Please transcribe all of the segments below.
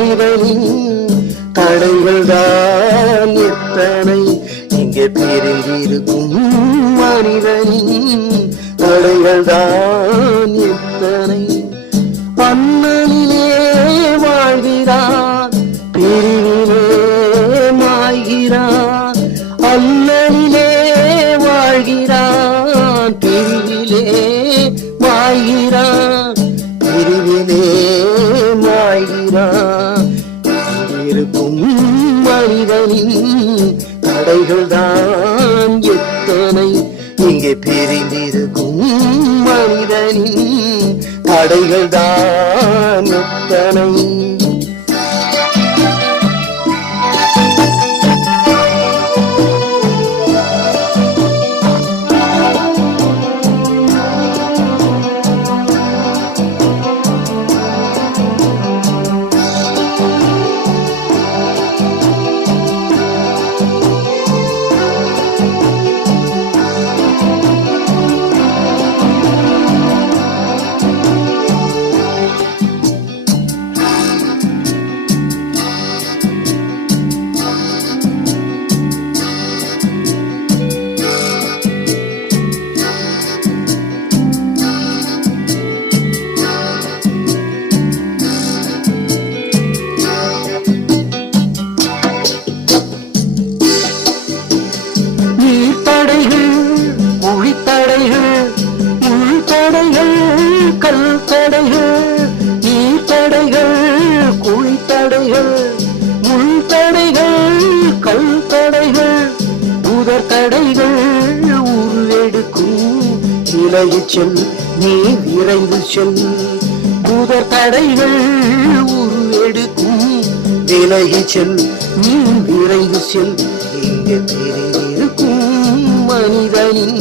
மனிதனின் தடைகள் தான் எத்தனை இங்கே பிரிந்திருக்கும் மனிதனின் தடைகள் தான் எத்தனை அண்ணனிலே வாழ்கிறார் பிரிவிலே மாய்கிறார் அண்ணனிலே வாழ்கிறான் பிரிவிலே மாய்கிறான் பிரிவிலே மாய்கிறான் இருக்கும் மனிதனின் தடைகள் தான் எத்தனை இங்கே பிரிந்திருக்கும் மனிதனின் தடைகள் தான் எத்தனை கல் தடைகள் நீர் தடைகள் குழி தடைகள் முள் தடைகள் கல் தடைகள் புதர் தடைகள் உருவெடுக்கும் விலகிச் செல் நீ விரைந்து செல் புதர் தடைகள் உருவெடுக்கும் விலகிச் செல் நீ விரைந்து செல் இங்கே பிரிந்திருக்கும் மனிதனின்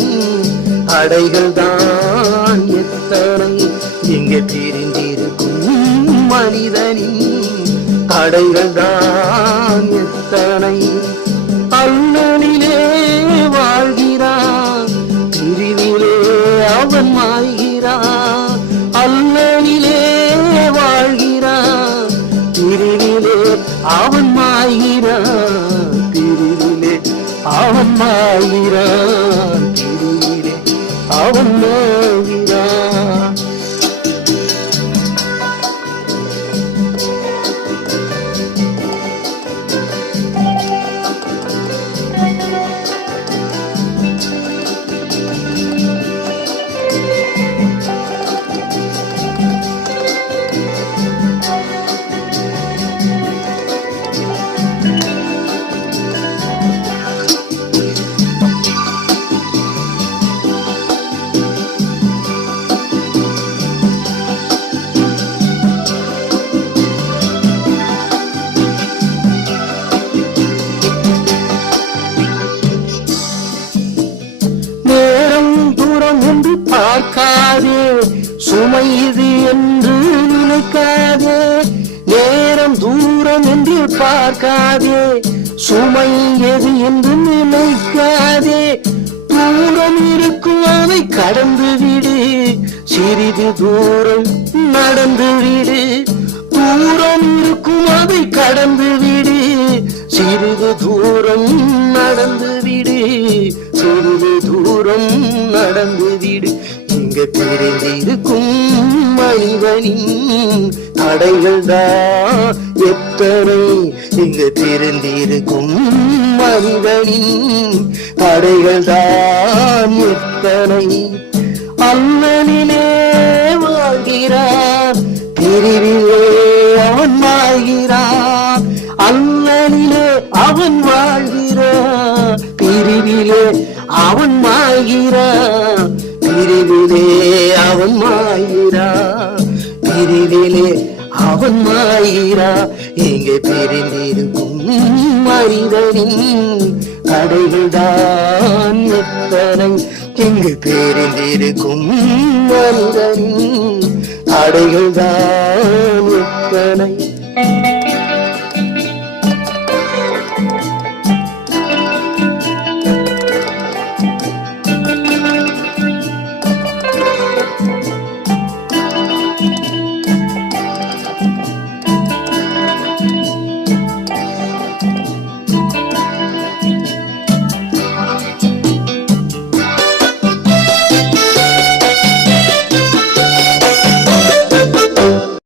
தடைகள் தான் எத்தனை இங்கே பிரிந்திருக்கும் மனிதனின் தடைகள் தான் எத்தனை அண்ணனிலே வாழ்கிறான் பிரிவிலே அவன் மாய்கிறான் அண்ணனிலே வாழ்கிறான் பிரிவிலே அவன் மாய்கிறான் பிரிவிலே அவன் மாய்கிறான் அவன் மாய்கிறான் பார்க்காதே சுமை இது என்று நினைக்காதே நேரம் தூரம் என்று பார்க்காதே சுமை எது என்று நினைக்காதே தூரம் இருக்கும் அதை கடந்து விடு சிறிது தூரம் நடந்து விடு தூரம் இருக்கும் அதை கடந்து விடு சிறிது தூரம் நடந்து விடு சிறிது தூரம் நடந்து விடு இங்கே பிரிந்திருக்கும் மனிதனின் தடைகள் தான் எத்தனை இங்கே பிரிந்திருக்கும் மனிதனின் தடைகள் தான் எத்தனை அண்ணனிலே வாழ்கிறான் பிரிவிலே அவன் மாய்கிறான் அண்ணனிலே அவன் வாழ்கிறான் பிரிவிலே அவன் மாய்கிறான் பிரிவிலே அவன் மாய்கிறான் பிரிவிலே அவன் மாய்கிறான் இங்கே பிரிந்திருக்கும் மனிதனின் தடைகள் தான் எத்தனை இங்கு பிரிந்திருக்கும் மனிதனின் தடைகள் தான் எத்தனை